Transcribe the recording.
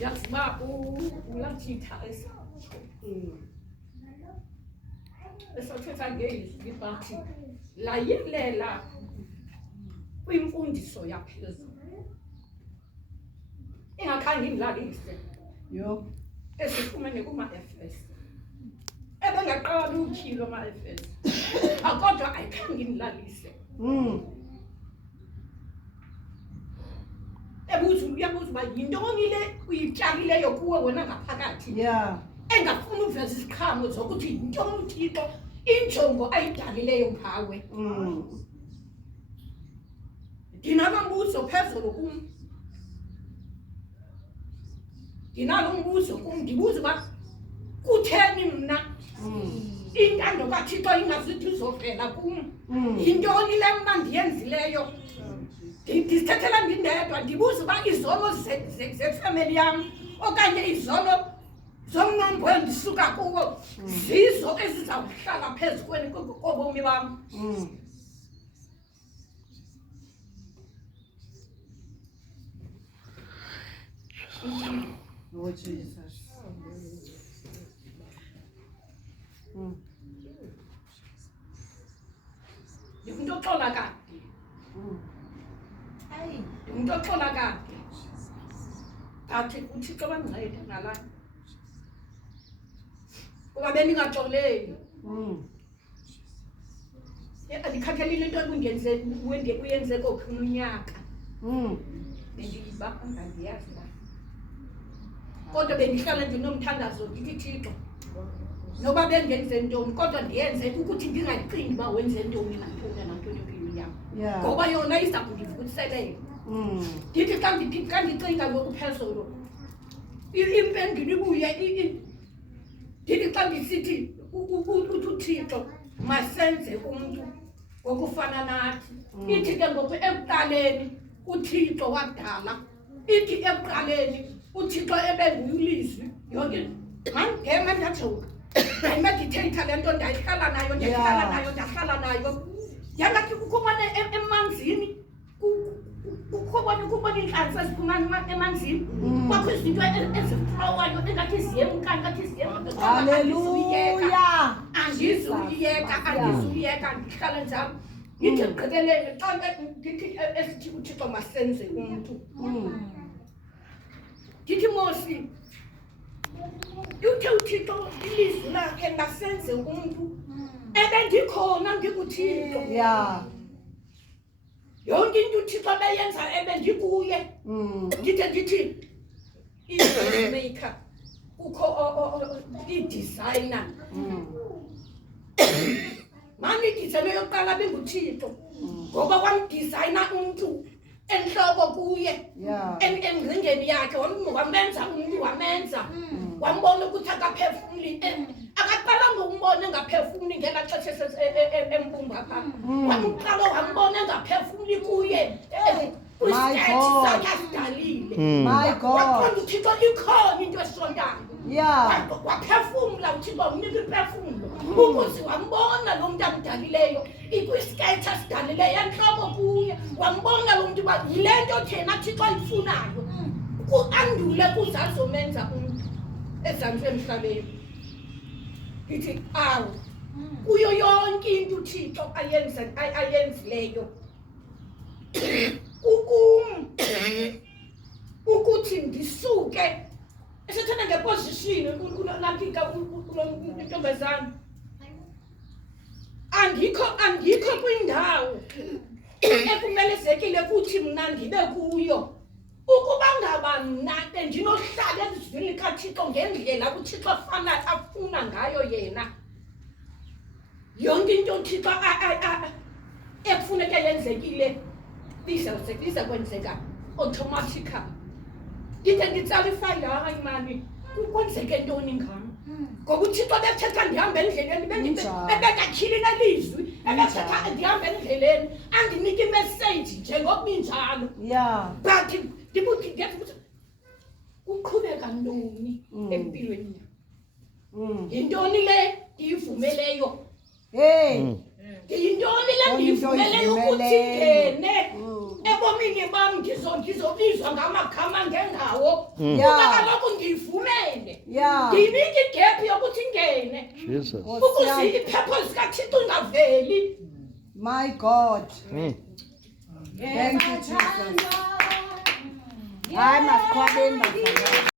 yazi ba ulachitha esothetha ngezwi bathi layelela kwimfundiso yaphezulu ingakhange ngilalise esifumene kuma-Efeso ebengaqala ukhilo ama-Efeso kodwa ayikhange ngilalise uyabuza uba yintoni le uyitshalileyo kuwe wena ngaphakathi engafuni uveza isiqhamo zokuthi yintoni uThixo injongo ayidalileyo ngawe. Ndinambuzo phezulu kum, ndinalombuzo kum, ndibuza uba kutheni mna intando kaThixo ingazithi izovela kum, yintoni le mna ndiyenzileyo? Ndisithethela ndindedwa, ndibuza uba izono zefamily yam okanye izono zomnombo endisuka kuwo zizo ezizawuhlala phezu kobomi bam. Lord Jesus. Umuntu oxola kade. Umuntu oxola kade. Athi uThixo bangincede ngala. Kuba beningaxoleli. Andikhathalile into ekungenze uyenze kokho unyaka. Bendiyiba angaziyazi la. Kodwa bendihlala ndinomthandazo ndithi Thixo noba bengenze ntoni kodwa ndiyenze ukuthi ndingacingi uba wenze ntoni nantoni empilweni yam. Ngoba yona iza kundivuselela. Ndithi xa ndicinga ngokuphezulu impendulo ibuye ndithi xa ndisithi uThixo masenze umuntu ngokufana nathi. Ithi ke ngoku ekuqaleni uThixo wadala, ithi ekuqaleni uThixo ebenguyilizwi yonke ngema ndajoka ayimeditate le nto ndayihlala nayo yangathi kukhona emanzini kukhona inhlanzi eziphuma emanzini kwakho izinto eziflowayo engathi ziyemka ngathi ziyemka. Haleluya. Andizuyiyeka ndihlala njalo ngithi gqibeleni xa ndithi esithi uThixo masenze umuntu. Ndithi Mosi uthe uThixo ilizwi lakhe masenze umuntu ebendikhona ngikuThixo. Yonke into uThixo beyenza ebendikuye. Ndithi i-maker kukho i-designer mani designer yokuqala benguThixo ngoba wamdesigner umuntu enhloko kuye engqingeni yakhe wamenza umuntu wambona ukuthi akaphefumuli akaqala ngokumbona engaphefumuli ngela xesha embumba pha wamqala wambona engaphefumuli kuye kwisikhethi sakhe asidalile. My God. Waqonda uThixo ikhona into esondayo waphefumula uThixo wamnika imphefumulo ukuze wambona lo muntu amdalileyo ikwisikhethi asidalileyo enhloko kuye wambona lo muntu uba yile nto thina Thixo ayifunayo andule kuzazomenza umuntu ezantsi emhlabeni. Ndithi awu kuyo yonke into uThixo ayenzileyo ukuthi ndisuke esethena ngeposition kulapika intombazana andikho kwindawo ekumelezekile ukuthi mna ndibe kuyo. Ukuba ngaba mna bendinohlala ezizwini likaThixo ngendlela uThixo afuna ngayo yena, yonke into uThixo ekufuneka yenzekile liza kwenzeka automatically. Ndithi nditsala ifayile hayi mani kwenzeke ntoni ngam ngoba uThixo bethetha ndihambe endleleni bebekatyhili nelizwi ebethetha ndihambe endleleni andinike imessage njengokubinjalo. But ndibuthi ngefuthi uqhubeka ntoni empilweni yam? Yintoni le ndiyivumeleyo? Yintoni le ndiyivumeleyo ukuthi ngene ebomini bam ngizobizwa ngamagama ngendawo Yeah. kuba kaloku ndiyivumele Yeah. ndiyinike igephu yokuthi ingene Jesus. ukuze iphepho zikathixo ingaveli. My God. Mm. Thank you, Jesus. Hayi masikhwabeni bazalwane.